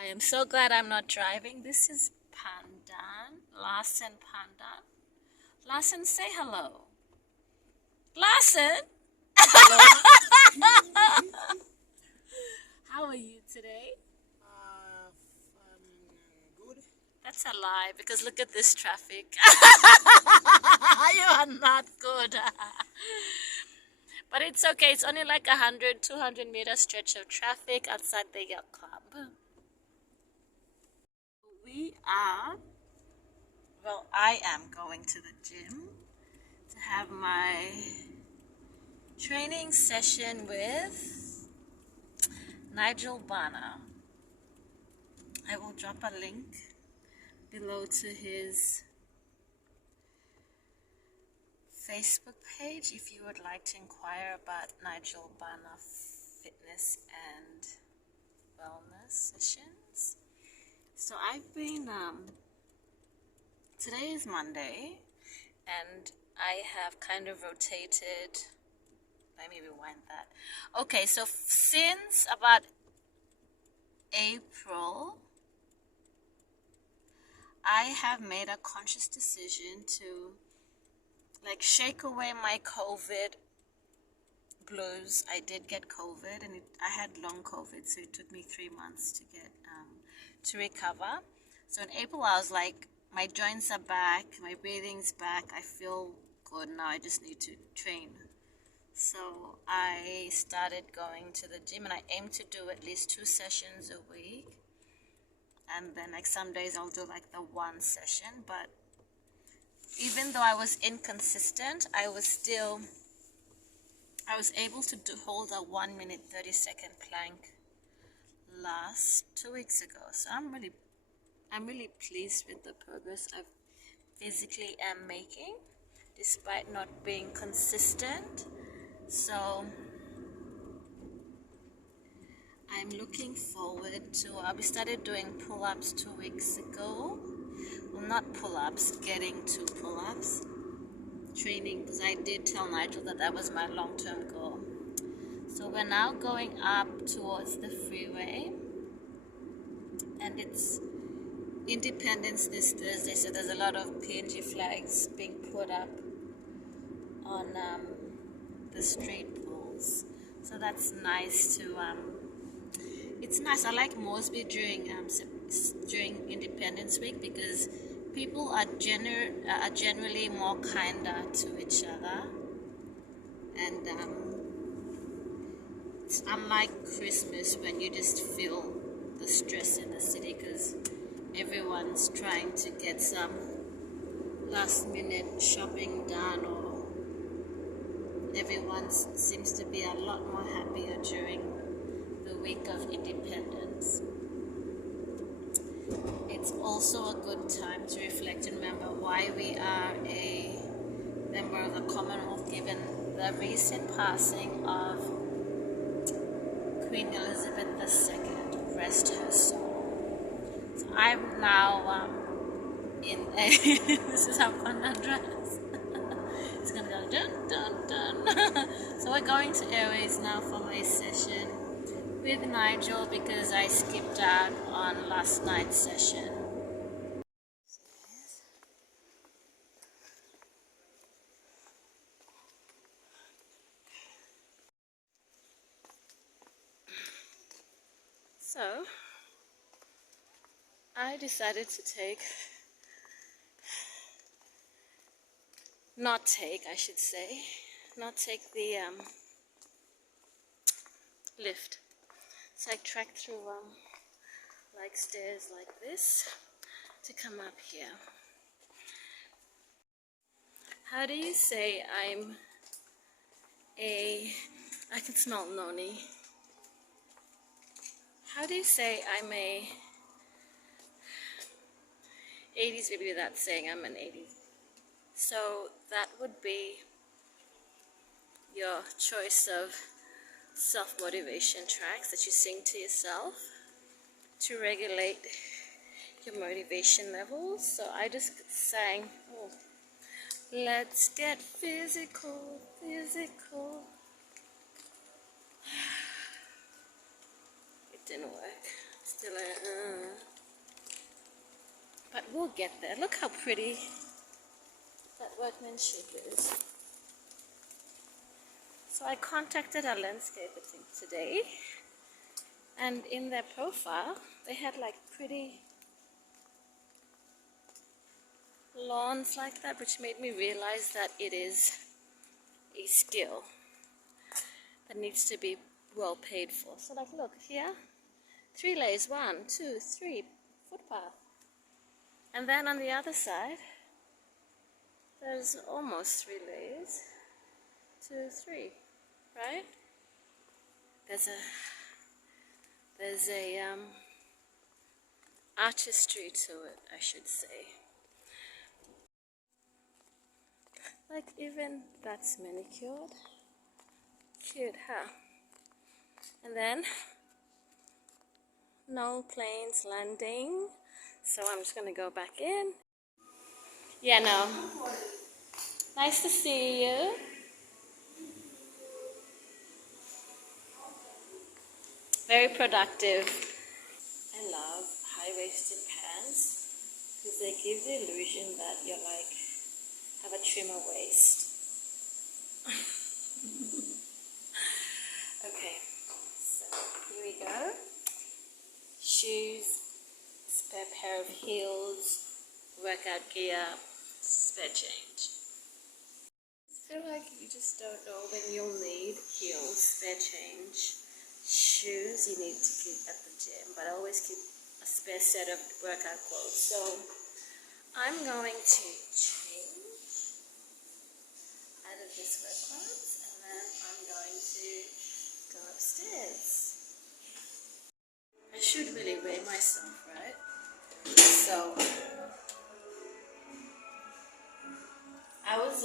I am so glad I'm not driving. This is Pandan, Larson Pandan. Larson, say hello. Larson! How are you today? Good. That's a lie because look at this traffic. You are not good. But it's okay. It's only like 100, 200 meter stretch of traffic outside the yacht club. I am going to the gym to have my training session with Nigel. I will drop a link below to his Facebook page if you would like to inquire about Nigel fitness and wellness sessions. So I've been, today is Monday, and I have kind of rotated. Let me rewind that. Okay, so since about April, I have made a conscious decision to shake away my COVID blues. I did get COVID, and I had long COVID, so it took me 3 months to get to recover. So in April, I was like, my joints are back, my breathing's back, I feel good now. I just need to train. So I started going to the gym, and I aim to do at least 2 sessions a week. And then some days I'll do the 1 session. But even though I was inconsistent, I was able to hold a 1 minute 30-second plank last 2 weeks ago. So I'm really pleased with the progress I physically am making, despite not being consistent. So I'm looking forward to, we started doing pull-ups 2 weeks ago. Well, not pull-ups, getting to pull-ups. Training, because I did tell Nigel that was my long-term goal. So we're now going up towards the freeway, and it's Independence this Thursday, so there's a lot of PNG flags being put up on the street poles. So that's nice to it's nice. I like Moresby during Independence Week because people are generally more kinder to each other, and it's unlike Christmas when you just feel the stress in the city because everyone's trying to get some last minute shopping done, or everyone seems to be a lot more happier during the week of Independence. It's also a good time to reflect and remember why we are a member of the Commonwealth, given the recent passing of Queen Elizabeth II, rest her soul. So I'm now in a this is how fun that dress. It's gonna go dun dun dun. So we're going to Airways now for my session with Nigel because I skipped out on last night's session. So I decided to not take the lift. So I trekked through stairs like this to come up here. How do you say I can smell noni. How do you say I'm a 80s baby without saying I'm an 80s? So that would be your choice of self-motivation tracks that you sing to yourself to regulate your motivation levels. So I just sang, let's get physical. It didn't work. Still we'll get there. Look how pretty that workmanship is. So I contacted our landscaper team today, and in their profile they had like pretty lawns like that, which made me realize that it is a skill that needs to be well paid for. So like, look here, 3 layers, 1, 2, 3 footpath, and then on the other side there's almost 3 layers, 2, 3, right? There's a artistry to it, I should say. Like, even that's manicured. Cute, huh? And then no planes landing, so I'm just gonna go back in. Yeah, no. Nice to see you. Very productive. I love high-waisted pants because they give the illusion that you're like, have a trimmer waist. Okay, so here we go. Shoes, spare pair of heels, workout gear, spare change. I feel like you just don't know when you'll need heels, spare change. Shoes you need to keep at the gym, but I always keep a spare set of workout clothes. So I'm going to change out of this work clothes, and then I'm going to go upstairs. I should really weigh myself, right? So I was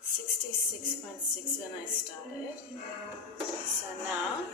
66.6 when I started. So now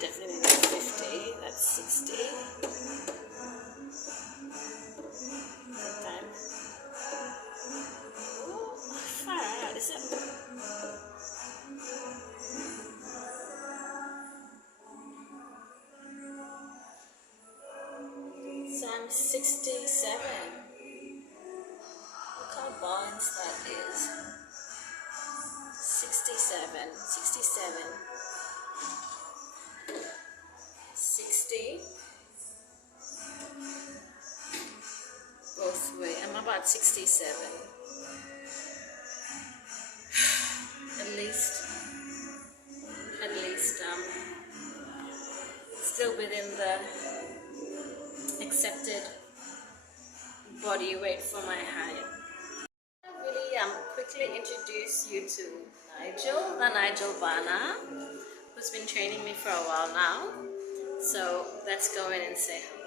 definitely not 50, that's 60. That time. Oh, far out, is it? So I'm 67. Look how balanced that is. 67, 60, both way. I'm about 67. At least, still within the accepted body weight for my height. I'll really quickly introduce you to Nigel, the Nigel Bana, who's been training me for a while now. So let's go in and say hello.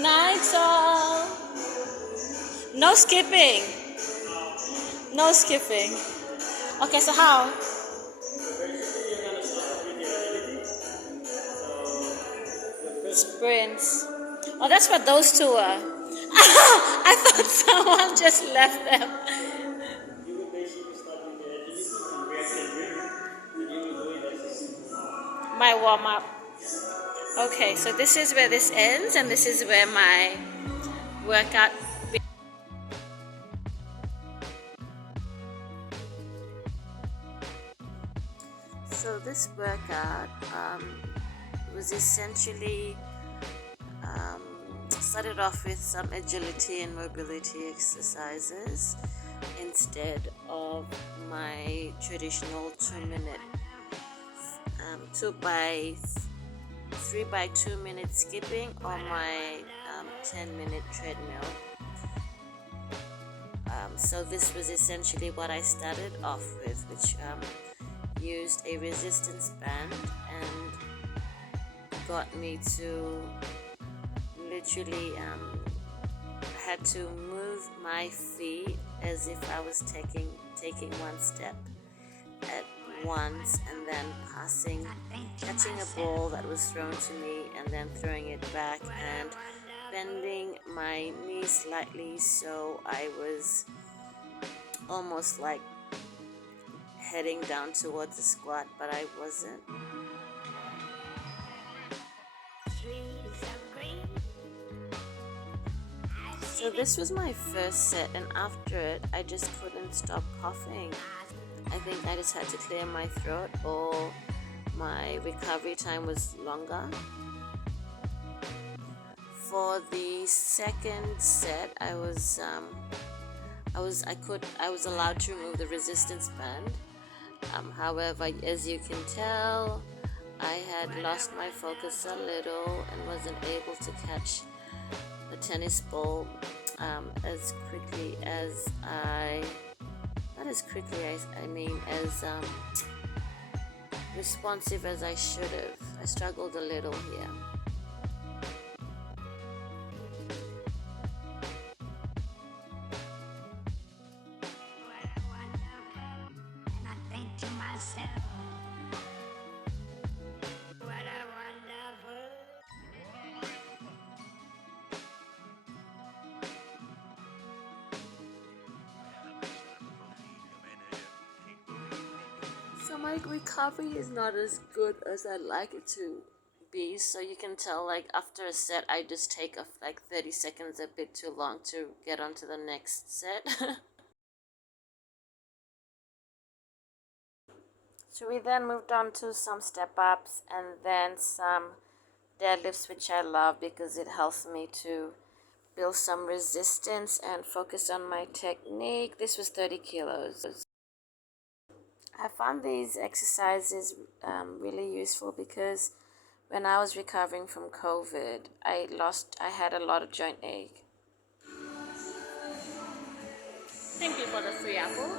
Nigel! No skipping! No skipping. Okay, so how? Sprints. Oh, that's what those two are. I thought someone just left them. You will basically start with the agility and react and bring, and you will do it as My warm up. Okay, so this is where this ends, and this is where my workout. So this workout was essentially started off with some agility and mobility exercises instead of my traditional 2-minute 3 by 2 minute skipping or my 10-minute treadmill. So this was essentially what I started off with, which used a resistance band and got me to literally had to move my feet as if I was taking one step at once, and then catching a ball that was thrown to me and then throwing it back and bending my knee slightly so I was almost like heading down towards the squat, but I wasn't. So this was my first set, and after it I just couldn't stop coughing. I think I just had to clear my throat, or my recovery time was longer. For the second set, I was allowed to remove the resistance band. However, as you can tell, I had lost my focus a little and wasn't able to catch the tennis ball as quickly as as responsive as I should have. I struggled a little here. So my recovery is not as good as I'd like it to be. So you can tell, like, after a set, I just take like 30 seconds, a bit too long to get on to the next set. So we then moved on to some step ups and then some deadlifts, which I love because it helps me to build some resistance and focus on my technique. This was 30 kilos. I found these exercises really useful because when I was recovering from COVID, I had a lot of joint ache. Thank you for the free apple.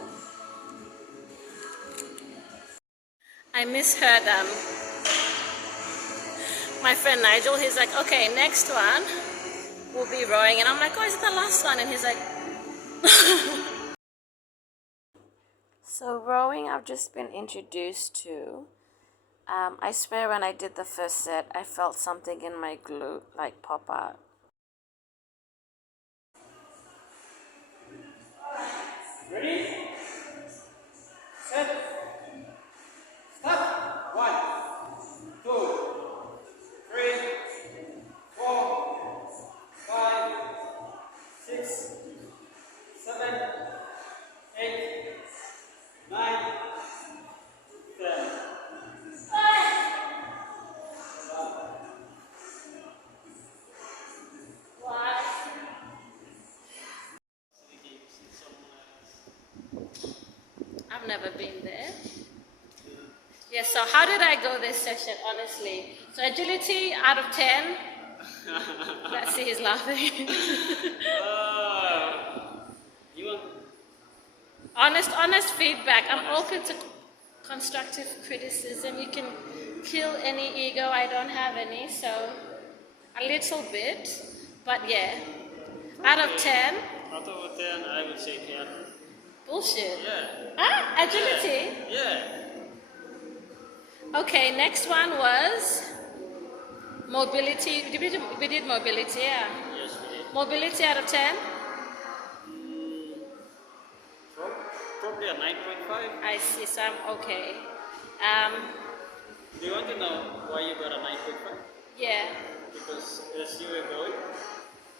I misheard my friend Nigel. He's like, okay, next one will be rowing. And I'm like, oh, is it the last one? And he's like, so rowing I've just been introduced to. I swear when I did the first set, I felt something in my glute like pop out. Ready? Set. Start. 1, 2, 3, 4, 5, 6, 7, 8, 9, 10. I've never been there. Yeah, so how did I go this session, honestly? So agility out of 10. Let's see, he's laughing. You want? Honest feedback. I'm open to constructive criticism. You can kill any ego. I don't have any, so a little bit. But yeah, out of 10. Out of 10, I would say 10. Bullshit. Yeah. Agility? Yeah. Okay, next one was mobility. We did mobility, yeah. Yes, we did. Mobility out of 10? Probably a 9.5. I see, so I'm okay. Do you want to know why you got a 9.5? Yeah. Because as you were going,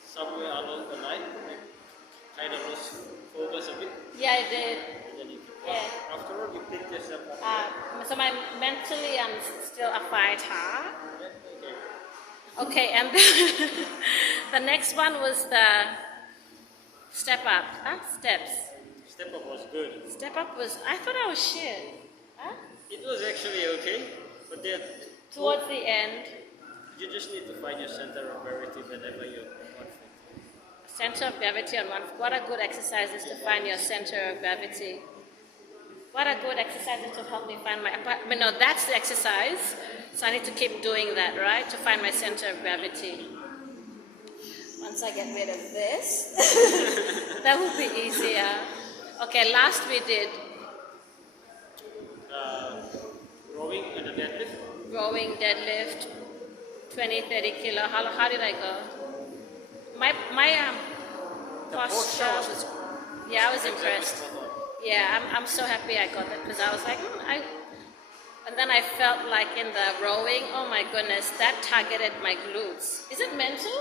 somewhere along the line, like, kind of lost focus a bit. Yeah, I did. And then Yeah. afterward, you picked yourself up. So mentally, I'm still a fighter. Okay. Okay, and the next one was the step up. Steps. Step up was good. Step up was, I thought I was shit. Huh? It was actually okay, but then Towards the end, you just need to find your center of gravity whenever you want it. center of gravity on one. What a good exercise is to find your center of gravity. What a good exercise is to help me find no, that's the exercise. So I need to keep doing that, right? To find my center of gravity. Once I get rid of this, that will be easier. Okay, last we did Rowing and a deadlift. rowing, deadlift, 20, 30 kilo. How did I go? My posture was, yeah, I was impressed. Yeah, I'm so happy I got that because I was like, and then I felt like in the rowing, oh my goodness, that targeted my glutes. Is it meant to?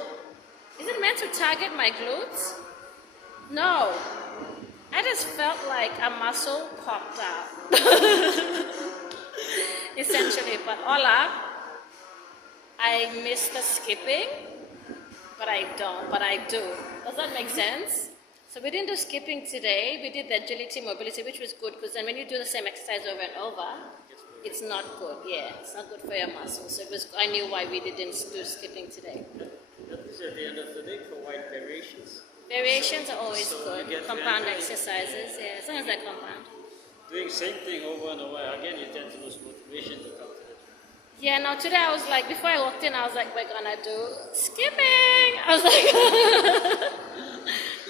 Is it meant to target my glutes? No. I just felt like a muscle popped out. Essentially, but all up, I miss the skipping, but I don't, but I do. Does that make sense? So we didn't do skipping today. We did the agility mobility, which was good because then when you do the same exercise over and over, it's not good. Yeah, it's not good for your muscles. So it was. I knew why we didn't do skipping today. That is at the end of the day provide variations. Variations are always So good. you get Compound very- exercises, yeah, as long as they're compound. Doing same thing over and over again, you tend to lose motivation to come to the gym. Yeah, no, today I was like, before I walked in, I was like, we're gonna do skipping. I was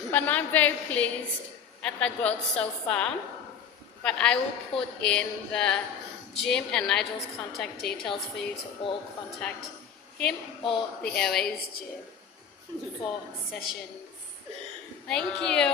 like, but now I'm very pleased at the growth so far. But I will put in the Jim and Nigel's contact details for you to all contact him or the Airways gym for sessions. Thank you.